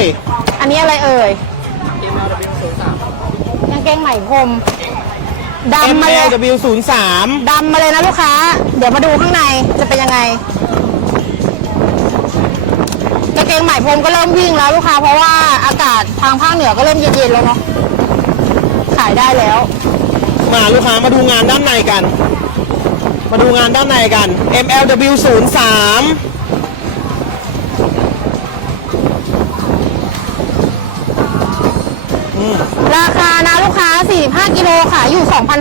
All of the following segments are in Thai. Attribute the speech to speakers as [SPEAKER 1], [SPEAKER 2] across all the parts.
[SPEAKER 1] อันนี้อะไรเอ่ยกางเกงไหมพรมดำมาเลย
[SPEAKER 2] MLW03
[SPEAKER 1] ดำมาเลยนะลูกค้าเดี๋ยวมาดูข้างในจะเป็นยังไงกางเกงไหมพรมก็เริ่มวิ่งแล้วลูกค้าเพราะว่าอากาศทางภาคเหนือก็เริ่มเย็นๆแล้วเนาะขายได้แล้ว
[SPEAKER 2] มาลูกค้ามาดูงานด้านในกันมาดูงานด้านในกัน MLW03
[SPEAKER 1] ราคานะลูกค้า45กิโลขายอยู่ 2,500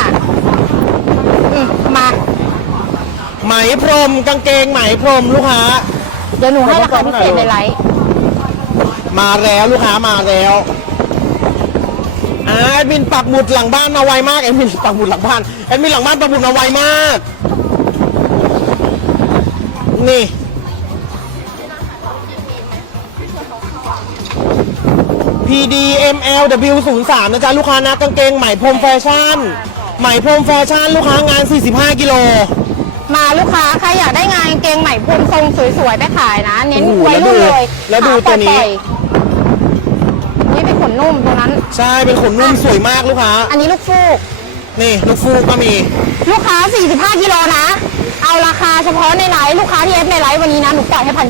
[SPEAKER 1] มา
[SPEAKER 2] ไหมพรมกางเกงไหมพรมลูกค้า
[SPEAKER 1] เดี๋ยวหนูให้ราคาพิเศษในไลฟ์
[SPEAKER 2] มาแล้วลูกค้ามาแล้วแอดมินปักหมุดหลังบ้านมาไวมากแอดมินปักหมุดหลังบ้านแอดมินหลังบ้านปักหมุดมาไวมากนี่PDMLW03 นะจ๊ะลูกค้านะกางเกงไหมพรมแฟชั่นไหมพรมแฟชั่นลูกค้างาน45กิโล
[SPEAKER 1] มาลูกค้าใครอยากได้งานกางเกงไหมพรมทรงสวยๆไปขายนะเน้นไว้รุ่นเลย
[SPEAKER 2] แล้วดูตัวนี้
[SPEAKER 1] นี่เป็นขนนุ่มตัวนั้น
[SPEAKER 2] ใช่เป็นขนนุ่มสวยมากลูกค้า
[SPEAKER 1] อันนี้ลูกฟูก
[SPEAKER 2] นี่ลูกฟูกก็มี
[SPEAKER 1] ลูกค้า45กิโลนะเอาราคาเฉพาะในไลฟ์ลูกค้าที่เอฟในไลฟ์วันนี้นะหนูปล่อยให้1,900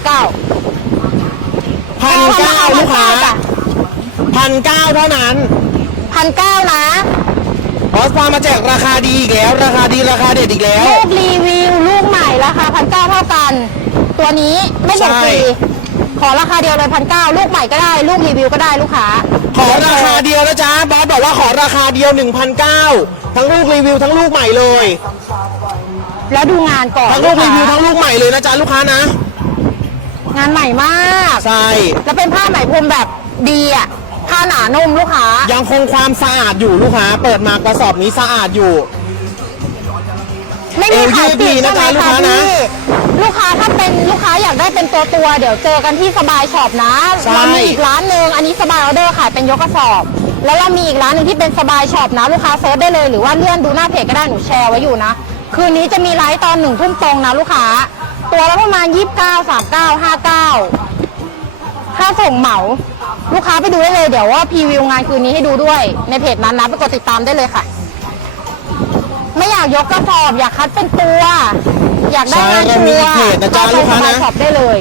[SPEAKER 2] ลูกค้า1,900เท่านั้น
[SPEAKER 1] 1,900นะ
[SPEAKER 2] บอสพามาแจกราคาดีอีกแล้วราคาดีราคาเด็ดอีกแล้ว
[SPEAKER 1] ลูกรีวิวลูกใหม่ราคา1,900เท่ากันตัวนี้ไม่ส่งฟรีขอราคาเดียวเลย1,900ลูกใหม่ก็ได้ลูกรีวิวก็ได้ลูกค้า
[SPEAKER 2] ขอราคาเดียวนะจ๊ะบอสบอกว่าขอราคาเดียว 1,900ทั้งลูกรีวิวทั้งลูกใหม่เลย
[SPEAKER 1] แล้วดูงานก่อน
[SPEAKER 2] ทั้งลูกรีวิวทั้งลูกใหม่เลยนะจ๊ะลูกค้านะ
[SPEAKER 1] งานใหม่มาก
[SPEAKER 2] ใช่
[SPEAKER 1] แล้วเป็นผ้าไหมพรมแบบดีอ่ะผ้าหนานุ่มลูกค้า
[SPEAKER 2] ยังคงความสะอาดอยู่ลูกค้าเปิดมากระสอบนี้สะอาดอยู่
[SPEAKER 1] ไม่มีขายปีกนะจ๊ะลูกค้านะลูกค้าถ้าเป็นลูกค้าอยากได้เป็นตัวเดี๋ยวเจอกันที่สบายช็อปนะเรามีอีกร้านหนึ่งอันนี้สบายออเดอร์ขายเป็นยกกระสอบแล้วเรามีอีกร้านหนึ่งที่เป็นสบายช็อปนะลูกค้าเซิร์ชได้เลยหรือว่าเลื่อนดูหน้าเพจก็ได้หนูแชร์ไว้อยู่นะคืนนี้จะมีไลฟ์ตอน1 ทุ่มตรงนะลูกค้าตัวละประมาณ29 39 59ค่าส่งเหมาลูกค้าไปดูได้เลยเดี๋ยวว่าพรีวิวงานคืนนี้ให้ดูด้วยในเพจนั้นนะไปกดติดตามได้เลยค่ะไม่อยากยกกระสอบอยากคัดเป็นตัวอยากได้งานตัว
[SPEAKER 2] เข้าไปสบาย
[SPEAKER 1] ช็อปได้เลย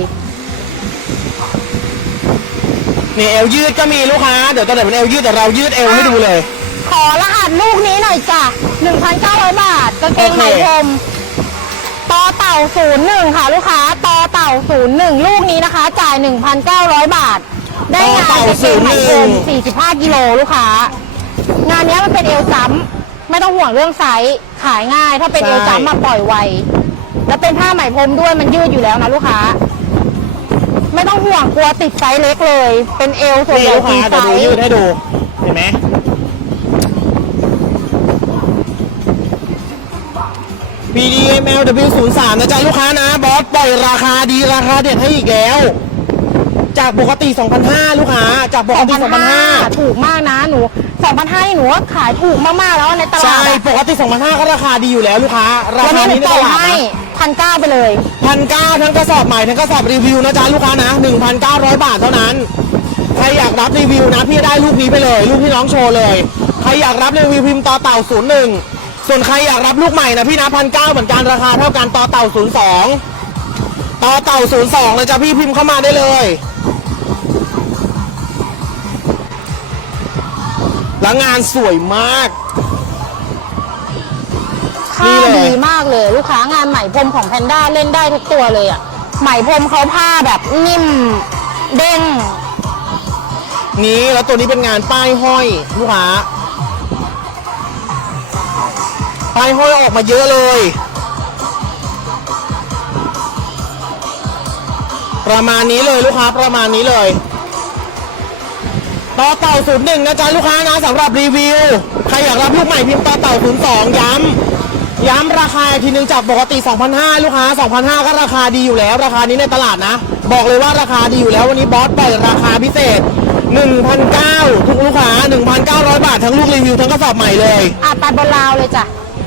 [SPEAKER 2] นี่เอวยืดก็มีลูกค้าเดี๋ยวตอนไหนเป็นเอวยืดแต่เรายืดเอวให้ดูเลย
[SPEAKER 1] ขอรหัสลูกนี้หน่อยจ้ะ 1,900 บาทกางเกงไหมพรมต่อเต่า01ค่ะลูกค้าต่อเต่า01ลูกนี้นะคะจ่าย 1,900 บาทได้งานกางเกงไหมพรม45กิโลลูกค้างานนี้มันเป็นเอวจ้ำไม่ต้องห่วงเรื่องไซส์ขายง่ายถ้าเป็นเอวจ้ำมาปล่อยไวแล้วเป็นผ้าไหมพรมด้วยมันยืดอยู่แล้วนะลูกค้าไม่ต้องห่วงกลัวติดไซส์เล็กเลยเป็นเอวส่วนใหญ่ตีไซส์
[SPEAKER 2] ยืดให้ดูเห็นไหมPDMLW03 นะจ๊ะลูกค้านะบอสปล่อยราคาดีราคาเด็ดให้อีกแล้วจากปกติ 2,500 ลูกค้าจากปกติ 2,500
[SPEAKER 1] ถูกมากนะหนู 2,500 นี่หนูว่าขายถูกมากๆแล้วในตลาด
[SPEAKER 2] ใช่ปกติ 2,500 ก็ราคาดีอยู่แล้วลูกค้าราคานี้ในตลาดนะ
[SPEAKER 1] 1,900ไปเลย
[SPEAKER 2] 1,900ทั้งกระสอบใหม่ทั้งกระสอบรีวิวนะจ๊ะลูกค้านะ 1,900 บาทเท่านั้นใครอยากรับรีวิวนะพี่ได้รูปนี้ไปเลยรูปที่น้องโชว์เลยใครอยากรับรีวิวพิมพ์ต่อเต่า01ส่วนใครอยากรับลูกใหม่นะพี่นะ 1,900 เหมือนกันราคาเท่ากันต่อเต่า02ต่อเต่า02เลยจ้ะพี่พิมพ์เข้ามาได้เลยแล้วงานสวยมาก
[SPEAKER 1] ผ้าดีมากเลยลูกค้างานไหมพรมของแพนด้าเล่นได้ทุกตัวเลยอ่ะไหมพรมเขาผ้าแบบนิ่มเด้ง
[SPEAKER 2] นี้แล้วตัวนี้เป็นงานป้ายห้อยลูกค้าป้ายห้อยออกมาเยอะเลยประมาณนี้เลยลูกค้าประมาณนี้เลยต่อเต่า01นะจ๊ะลูกค้านะสำหรับรีวิวใครอยากรับลูกใหม่พิมพ์ต่อเต่า02ย้ำราคาทีนึงจากปกติ 2,500 ลูกค้า 2,500 ก็ราคาดีอยู่แล้วราคานี้ในตลาดนะบอกเลยว่าราคาดีอยู่แล้ววันนี้บอสปล่อยราคาพิเศษ 1,900 ทุกลูกค้า 1,900 บาททั้งลูกรีวิวทั้งกระสอบใหม่เลย
[SPEAKER 1] ตัดบนราวเลยจ้ะ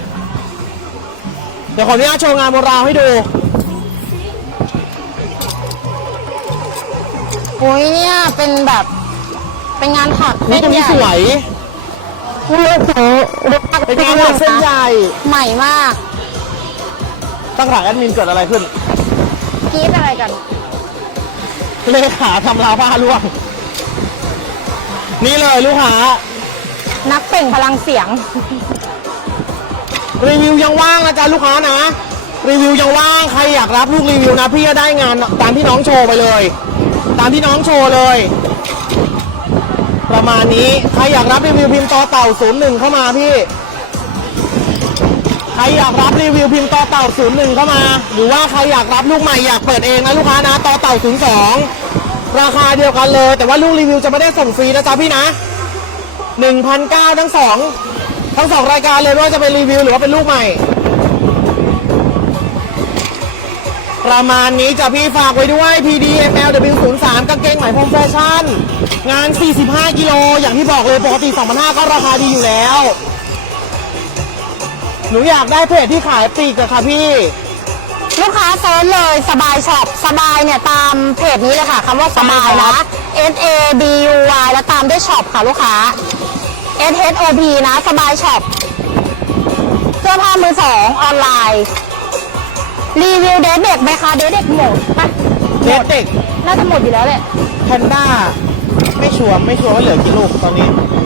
[SPEAKER 2] เดี๋ยวขออนุญาตโชว์งานบนราวให้ดู
[SPEAKER 1] โอ้ยเนี่ยเป็นแบบเป็นงานถัก
[SPEAKER 2] นี่ตัวนี้สวย
[SPEAKER 1] ลูกหูลูก
[SPEAKER 2] เป็นงานถักเส้นใหญ่
[SPEAKER 1] ใหม่มาก
[SPEAKER 2] ตั้งหลังแอดมินเกิดอะไรขึ้น
[SPEAKER 1] กรี๊ดอะไรกัน
[SPEAKER 2] เลขาทำราวผ้าร่วง นี่เลยลูกค้า
[SPEAKER 1] นักเปล่งพลังเสียง
[SPEAKER 2] รีวิวยังว่างนะจ๊ะลูกค้านะ รีวิวยังว่างใครอยากรับลูกรีวิวนะพี่จะได้งานตามที่น้องโชว์ไปเลย ตามที่น้องโชว์เลย ประมาณนี้ใครอยากรับรีวิวพิมพ์ต่อเต่า01เข้ามาพี่ใครอยากรับรีวิวพิมพ์ต่อเต่า01เข้ามา หรือว่าใครอยากรับลูกใหม่อยากเปิดเองนะลูกค้านะต่อเต่า02ราคาเดียวกันเลย แต่ว่าลูกรีวิวจะไม่ได้ส่งฟรีนะจ๊ะพี่นะ 1,900ทั้งสองรายการเลยไม่ว่าจะเป็นรีวิวหรือว่าเป็นลูกใหม่ ประมาณนี้จะพี่ฝากไว้ด้วย PDMLW03 กางเกงไหมพรมแฟชั่น งาน 45 กิโลอย่างที่บอกเลยปกติ 2,500 ก็ราคาดีอยู่แล้ว หนูอยากได้เพจที่ขายปลีกอะค่ะพี่
[SPEAKER 1] ลูกค้าเซิร์ชเลยสบายช็อปสบายเนี่ยตามเพจนี้เลยค่ะคำว่าสบายนะ SABUY แล้วตามด้วยช็อปค่ะลูกค้า SHOP นะสบายช็อปเสื้อผ้ามือสองออนไลน์รีวิวเดทเด็กไหมคะเดทเด็กหมดปะ
[SPEAKER 2] เด็กเด็ก
[SPEAKER 1] น่าจะหมดอยู่แล้วแหละ
[SPEAKER 2] แพนด้าไม่ชัวร์ว่าเหลือกี่ลูกตอนนี้